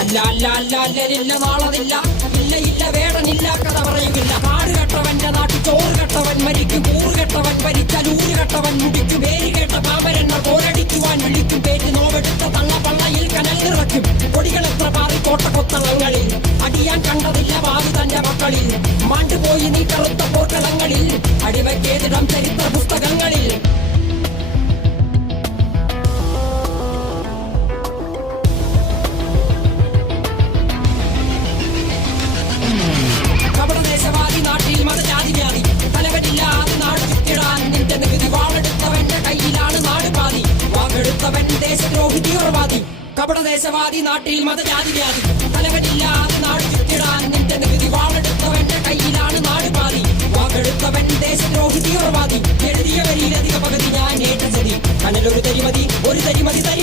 അല്ല അല്ല അല്ല അല്ലലില്ല നാളതില്ല, ഇല്ല ഇല്ല വേടനില്ല കഥ പറയുകില്ല. കാട് കെട്ടവന്റെ നാട്ടിൽ ചോറ് കെട്ടവൻ മരിക്കും, കൂറ് കെട്ടവൻ ഭരിച്ചാൽ ഊര് കെട്ടവൻ മുടിക്കും. പേര് കേട്ട പാമ്പരെണ്ണ പോരടിക്കുവാൻ വിളിക്കും, പേറ്റ് നോവെടുത്ത തള്ള പള്ളയിൽ കനൽ നിറയ്ക്കും. കൊടികൾ എത്ര പാറി കോട്ടക്കൊത്തളങ്ങളിൽ, അടിയാൻ കണ്ടതില്ല ഭാവി തന്റെ മക്കളിൽ. മാണ്ടുപോയി നീ കറുത്ത പോർക്കളങ്ങളിൽ, അടിവയ്ക്കേതിടം ചരിത്ര പുസ്തകങ്ങളിൽ. കപടദേശവാദി നാട്ടിൽ മതജാതി വ്യാധി, തലവനില്ലാതെ നാട് ചുറ്റിടാൻ നിന്റെ നികുതി. വാളെടുത്തവന്റെ കയ്യിലാണ് നാട് പാതി, വാക്കെടുത്തവൻ ദേശദ്രോഹി തീവ്രവാദി. കപടദേശവാദി നാട്ടിൽ മതജാതി വ്യാധി, തലവനില്ലാതെ നാട് ചുറ്റിടാൻ നിന്റെ നികുതി. വാളെടുത്തവന്റെ കയ്യിലാണ് നാട് പാതി, വാക്കെടുത്തവൻ ദേശദ്രോഹി തീവ്രവാദി. എഴുതിയ വരിയിലധിക പകുതി ഞാൻ ഏറ്റ ചതി, കനലൊരു തരിമതി ഒരു തരിമതി തരി.